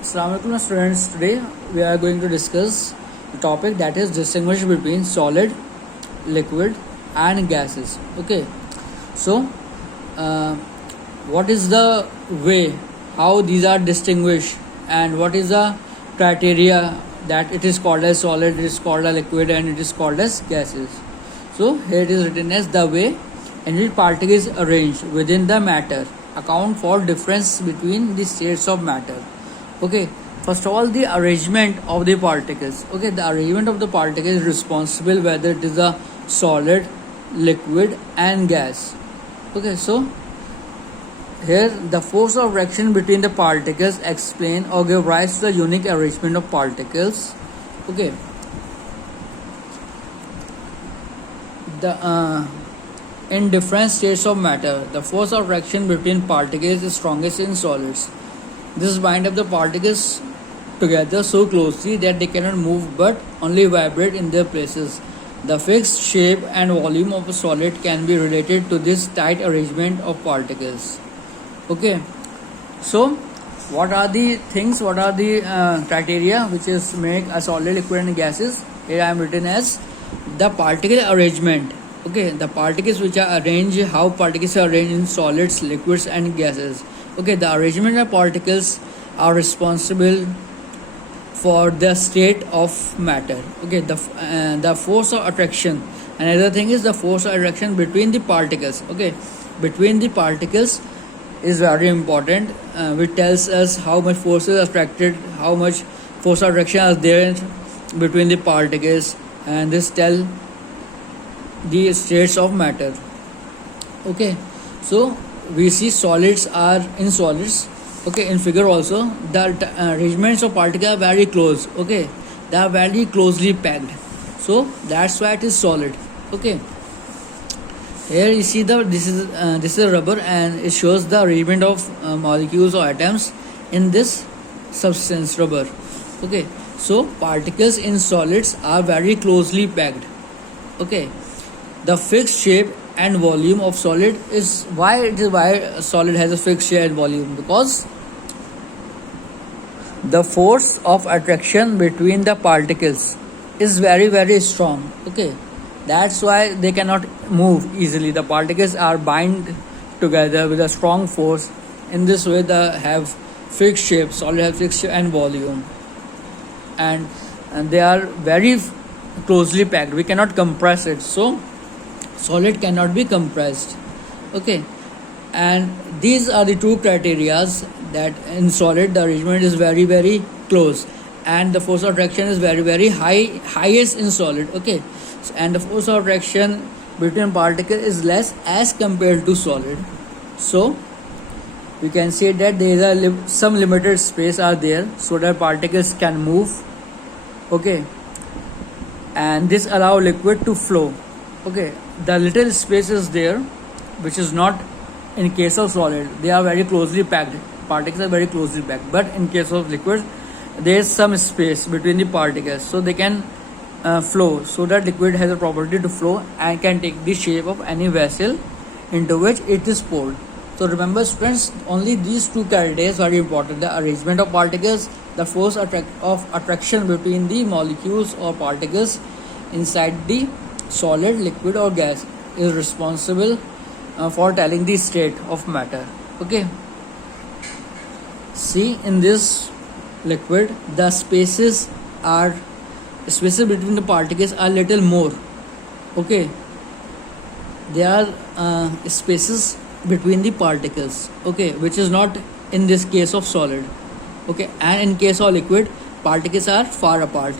Assalamualaikum students. Today we are going to discuss the topic that is distinguish between solid, liquid, and gases. Okay, so uh, what is the way how these are distinguished, and what is the criteria that it is called as solid, it is called a liquid, and it is called as gases. So here it is written as the way in which particle is arranged within the matter account for difference between the states of matter. Okay, first of all, the arrangement of the particles. Okay, the arrangement of the particle is responsible whether it is a solid, liquid, and gas. Okay, so here the force of reaction between the particles explain or give rise to the unique arrangement of particles. Okay, the in different states of matter, the force of reaction between particles is strongest in solids. This bind up the particles together so closely that they cannot move but only vibrate in their places. The fixed shape and volume of a solid can be related to this tight arrangement of particles. Okay, so what are the things, what are the criteria which is make a solid, liquid, and gases? Here I am written as the particle arrangement. Okay, the particles which are arranged, how particles are arranged in solids, liquids, and gases. Okay, the arrangement of particles are responsible for the state of matter. Okay, the force of attraction. Another thing is the force of attraction between the particles. Okay, between the particles is very important, which tells us how much force is attracted, how much force of attraction is there between the particles, and this tell the states of matter. Okay, so we see solids are in solids. Okay, in figure also the arrangements of particles are very close. Okay, they are very closely packed, so that's why it is solid. Okay, here you see this is a rubber, and it shows the arrangement of molecules or atoms in this substance rubber. Okay, so particles in solids are very closely packed. Okay, the fixed shape and volume of solid is why solid has a fixed shape and volume, because the force of attraction between the particles is very strong. Okay, that's why they cannot move easily. The particles are bind together with a strong force. In this way they have fixed shape, solid have fixed shape and volume, and they are very closely packed. We cannot compress it, so solid cannot be compressed. Okay, and these are the two criterias, that in solid the arrangement is very close, and the force of attraction is very highest in solid. Okay, and the force of attraction between particles is less as compared to solid. So we can say that there is some limited space are there so that particles can move. Okay, and this allow liquid to flow. Okay, the little space is there, which is not in case of solid. They are very closely packed, particles are very closely packed, but in case of liquid there is some space between the particles, so they can flow, so that liquid has a property to flow and can take the shape of any vessel into which it is poured. So remember students, only these two criteria are very important: the arrangement of particles, the force of attraction between the molecules or particles inside the solid, liquid, or gas is responsible for telling the state of matter. Okay, see, in this liquid the spaces between the particles are little more. Okay, there are spaces between the particles. Okay, which is not in this case of solid. Okay, and in case of liquid particles are far apart.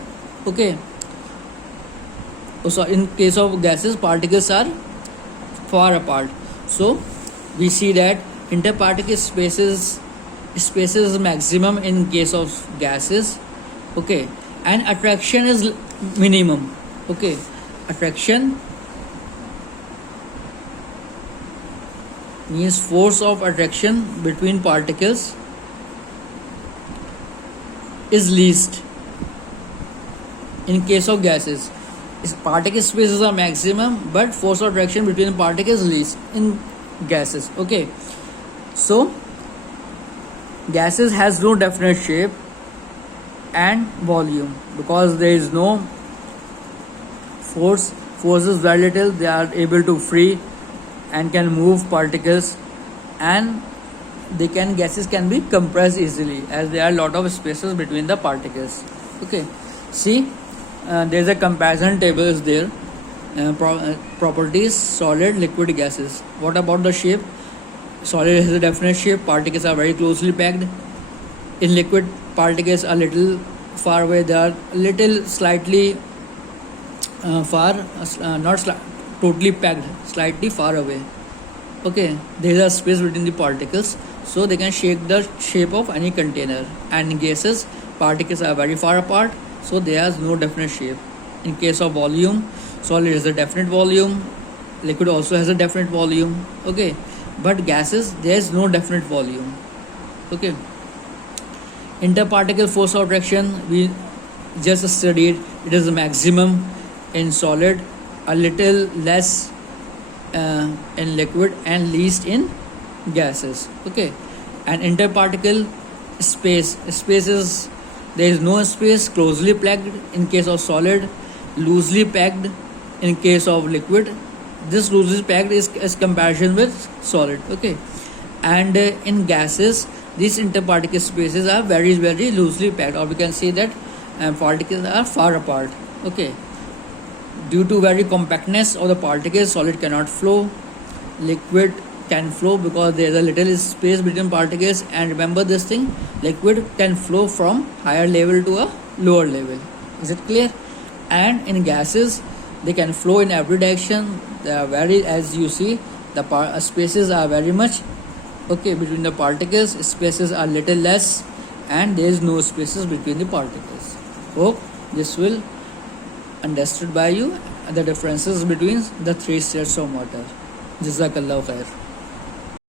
Okay, so in case of gases particles are far apart. So we see that interparticle spaces maximum in case of gases. Okay, and attraction is minimum. Okay, attraction means force of attraction between particles is least in case of gases. Particle spaces are maximum, but force of attraction between particles is least in gases. Okay, so gases has no definite shape, and volume, because there is no force is very little, they are able to free and can move particles, and gases can be compressed easily as there are a lot of spaces between the particles. Okay, see, there is a comparison table is there. Properties: solid, liquid, gases. What about the shape? Solid has a definite shape, particles are very closely packed. In liquid, particles are little far away, they are little slightly far, not totally packed, slightly far away. Okay, there is a space between the particles, so they can shake the shape of any container. And in gases, particles are very far apart, so there is no definite shape. In case of volume, solid has a definite volume, liquid also has a definite volume. Okay, but gases, there is no definite volume. Okay, interparticle force of attraction we just studied. It is the maximum in solid, a little less in liquid, and least in gases. Okay, and interparticle spaces, there is no space, closely packed in case of solid, loosely packed in case of liquid. This loosely packed is comparison with solid. Okay, and in gases, these interparticle spaces are very loosely packed, or we can say that particles are far apart. Okay, due to very compactness of the particles, solid cannot flow. Liquid can flow because there is a little space between particles, and remember this thing, liquid can flow from higher level to a lower level. Is it clear? And in gases, they can flow in every direction. They are very, as you see, the spaces are very much okay between the particles, spaces are little less, and there is no spaces between the particles. Hope this will understood by you, the differences between the three states of matter. Jazakallah khair.